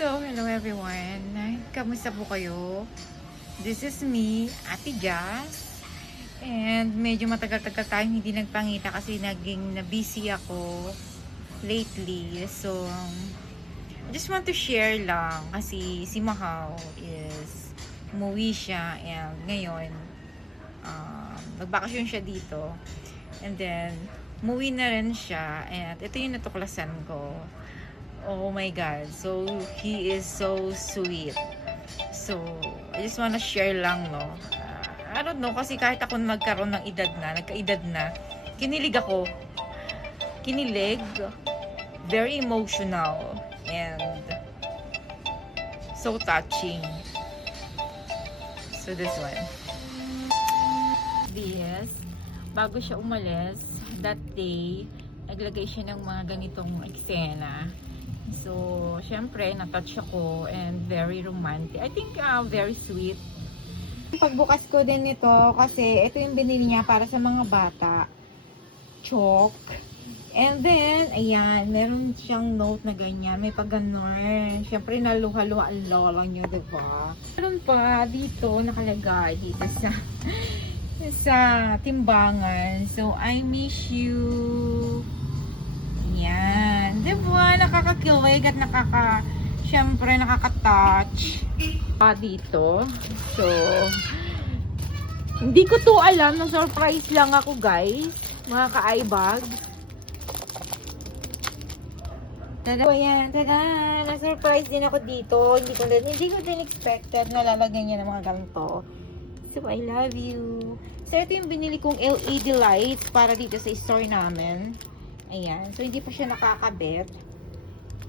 So, hello everyone. Kamusta po kayo? This is me, Ate Jazz. And medyo matagal-tagal tayong hindi nagpangita kasi naging na-busy ako lately. So, I just want to share lang kasi si Mahal is umuwi siya and ngayon nagbakasyon siya dito. And then, umuwi na rin siya and ito yung natuklasan ko. Oh my God. So, he is so sweet. So, I just wanna share lang, no. I don't know, kasi kahit ako magkaroon ng nagkaedad na, kinilig ako. Kinilig. Very emotional. And so touching. So, this one. This, bago siya umalis, that day, naglagay siya ng mga ganitong eksena. So, syempre, natouch ako and very romantic. I think very sweet. Pagbukas ko din nito kasi ito yung binili niya para sa mga bata. Chalk. And then, ayan, meron siyang note na ganyan. May pag-ganon. Syempre, naluha-luha ang lola niyo, diba? Meron pa dito, nakalagay dito sa timbangan. So, I miss you. Yan. Diba? Nakakakilig at syempre, nakaka-touch. Dito. So, hindi ko to alam. Na-surprise lang ako, guys. Mga ka-eyebag. Tada! Ayan. Tada! Na-surprise din ako dito. Hindi ko din expected na lalagyan niya ng mga ganito. So, I love you. So, ito yung binili kong LED lights para dito sa store namin. Ayan. So, hindi pa siya nakakabit.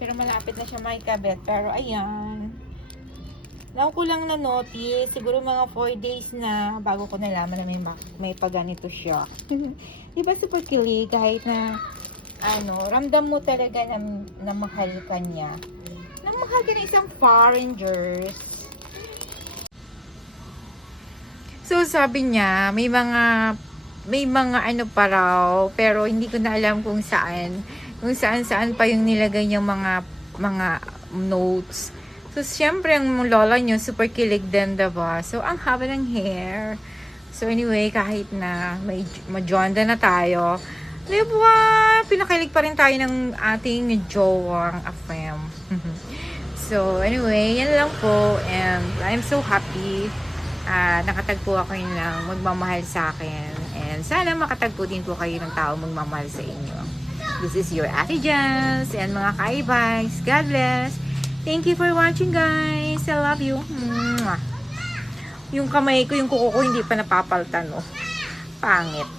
Pero malapit na siya makikabit. Pero, ayan. Lang ko lang na-notice. Siguro mga 4 days na bago ko nalaman na may pagganito siya. Diba super kilig? Kahit na, ramdam mo talaga na mahal ka niya. Na mahal ka na isang foreigners. So, sabi niya, may mga pa raw, pero hindi ko na alam kung saan pa yung nilagay niyang mga notes. So, syempre, ang lola niyo, super kilig din, diba? So, ang haba ng hair. So, anyway, kahit na may majonda na tayo, diba? Pinakilig pa rin tayo ng ating jowang afam. So, anyway, yan lang po. And I'm so happy. Nakatagpo ako yun lang magmamahal sa akin. And sana makatagpo din po kayo ng tao magmamahal sa inyo. This is your Ate Jazz and mga kaibags. God bless. Thank you for watching, guys. I love you. Mwah. Yung kamay ko, yung kuko ko, hindi pa napapaltan, no? Pangit.